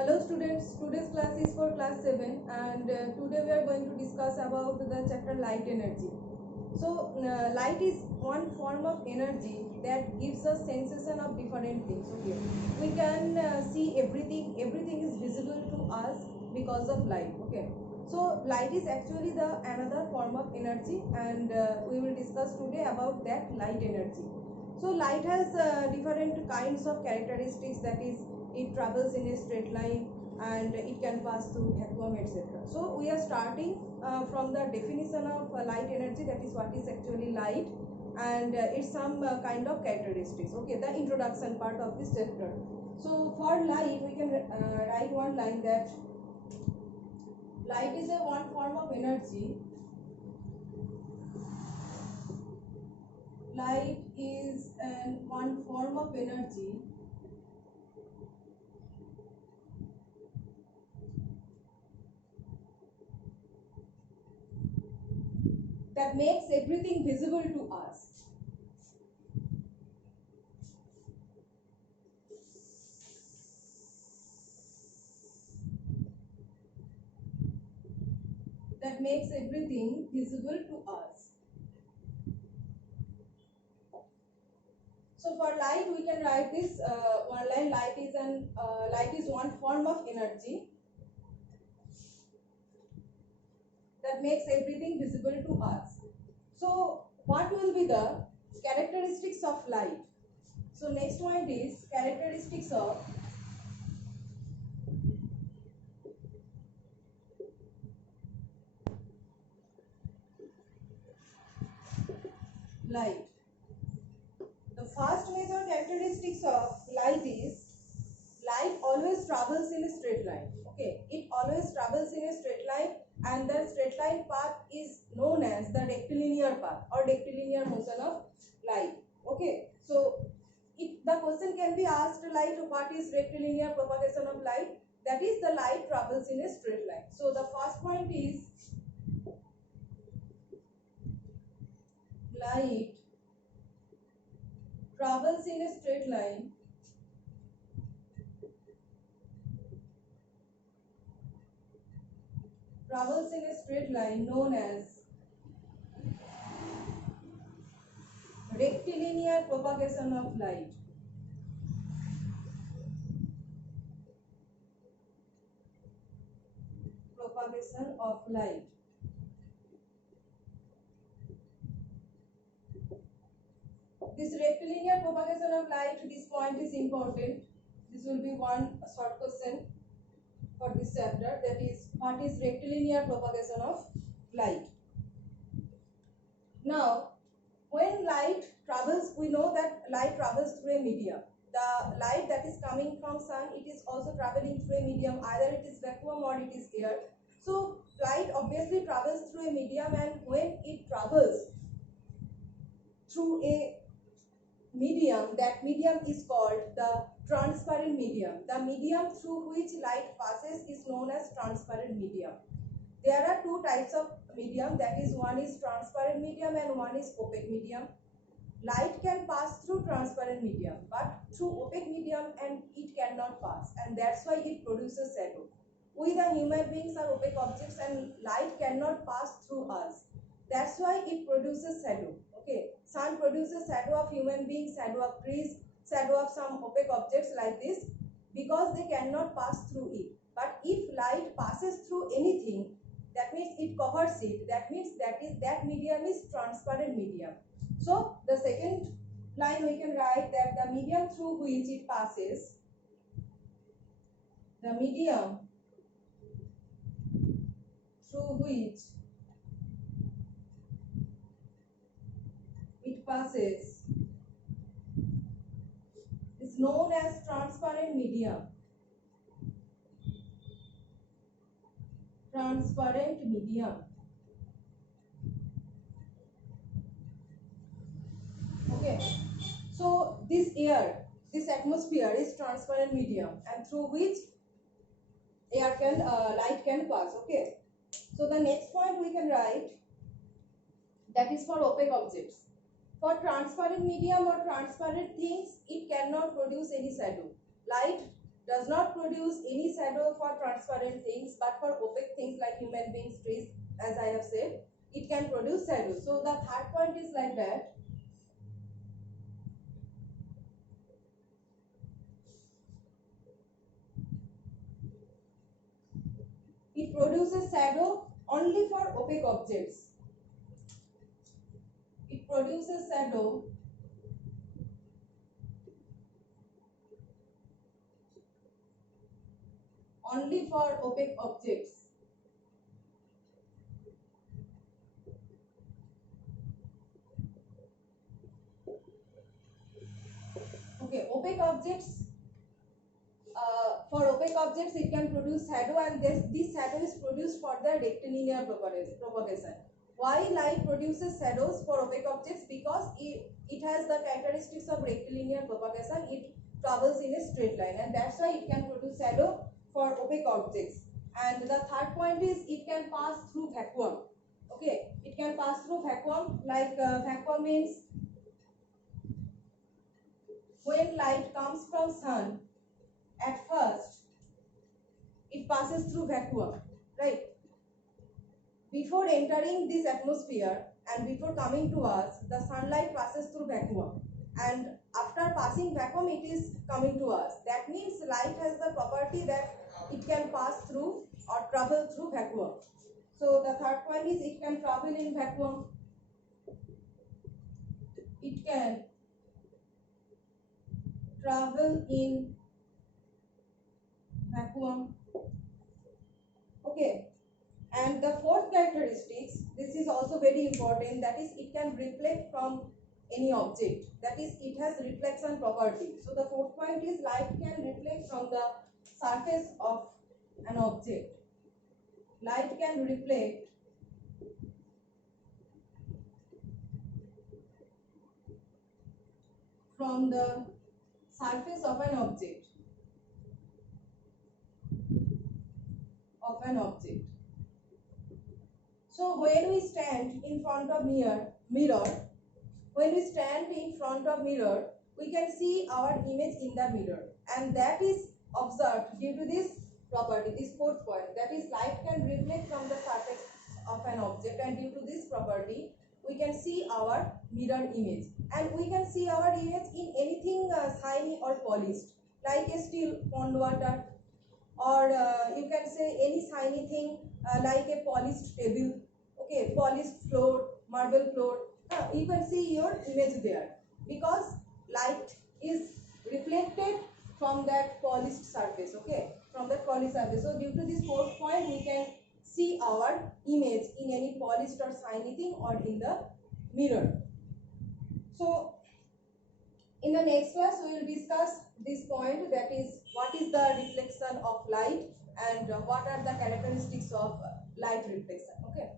Hello students, today's class is for class 7 and today we are going to discuss about the chapter light energy. So light is one form of energy that gives us sensation of different things. Okay, we can see everything is visible to us because of light. Okay, so light is actually the another form of energy and we will discuss today about that light energy. So light has different kinds of characteristics, that is it travels in a straight line and it can pass through vacuum, etc. So we are starting from the definition of light energy, that is what is actually light, and it's some kind of characteristics. Okay, the introduction part of this chapter. So for light we can write one line that light is a one form of energy. Light is an one form of energy that makes everything visible to us. That makes everything visible to us. So for light, we can write this one line: light is one form of energy that makes everything visible to us. So what will be the characteristics of light? So next point is characteristics of light. The first major characteristics of light is light always travels in a straight line. Okay, it always travels in a straight line, and the straight line path is known as the rectilinear path or rectilinear motion of light. Okay, so the question can be asked like what is rectilinear propagation of light? That is, the light travels in a straight line. So the first point is light travels in a straight line known as rectilinear propagation of light. Propagation of light. This rectilinear propagation of light, this point is important. This will be one short question for this chapter, that is what is rectilinear propagation of light. Now when light travels, we know that light travels through a medium. The light that is coming from sun, it is also traveling through a medium, either it is vacuum or it is air. So light obviously travels through a medium, and when it travels through a medium, that medium is called the transparent medium. The medium through which light passes is known as transparent medium. There are two types of medium, that is, one is transparent medium and one is opaque medium. Light can pass through transparent medium, but through opaque medium and it cannot pass, and that's why it produces shadow. We the human beings are opaque objects and light cannot pass through us. That's why it produces shadow. Okay, sun produces shadow of human beings, shadow of trees, shadow of some opaque objects like this, because they cannot pass through it. But if light passes through anything, that means it covers it. That means that medium is transparent medium. So the second line we can write that the medium through which it passes, the medium through which it passes is known as transparent medium. Transparent medium. Okay. So this air, this atmosphere is transparent medium, and through which light can pass. Okay. So the next point we can write, that is for opaque objects. For transparent medium or transparent things, it cannot produce any shadow. Light does not produce any shadow for transparent things, but for opaque things like human beings, trees, as I have said, it can produce shadow. So the third point is like that. It produces shadow only for opaque objects. It produces shadow only for opaque objects. Okay, opaque objects. For opaque objects, it can produce shadow, and this shadow is produced for the rectilinear propagation. Why light produces shadows for opaque objects? Because it has the characteristics of rectilinear propagation. It travels in a straight line, and that's why it can produce shadow for opaque objects. And the third point is it can pass through vacuum. Okay, it can pass through vacuum. Like vacuum means when light comes from sun, at first it passes through vacuum, right? Before entering this atmosphere and before coming to us, the sunlight passes through vacuum, and after passing vacuum it is coming to us. That means light has the property that it can pass through or travel through vacuum. So the third point is it can travel in vacuum. It can travel in vacuum. Okay. And the fourth characteristics, this is also very important, that is it can reflect from any object. That is, it has reflection property. So the fourth point is light can reflect from the surface of an object. Light can reflect from the surface of an object. So when we stand in front of mirror, when we stand in front of mirror, we can see our image in the mirror, and that is observed due to this property, this fourth point, that is light can reflect from the surface of an object, and due to this property we can see our mirror image, and we can see our image in anything shiny or polished, like a still pond water, or you can say any shiny thing like a polished table, okay, polished floor, marble floor. You can see your image there because light is reflected from that polished surface, okay, from that polished surface. So due to this fourth point, we can see our image in any polished or shiny thing or in the mirror. So in the next class, we will discuss this point, that is what is the reflection of light and what are the characteristics of light reflection. Okay.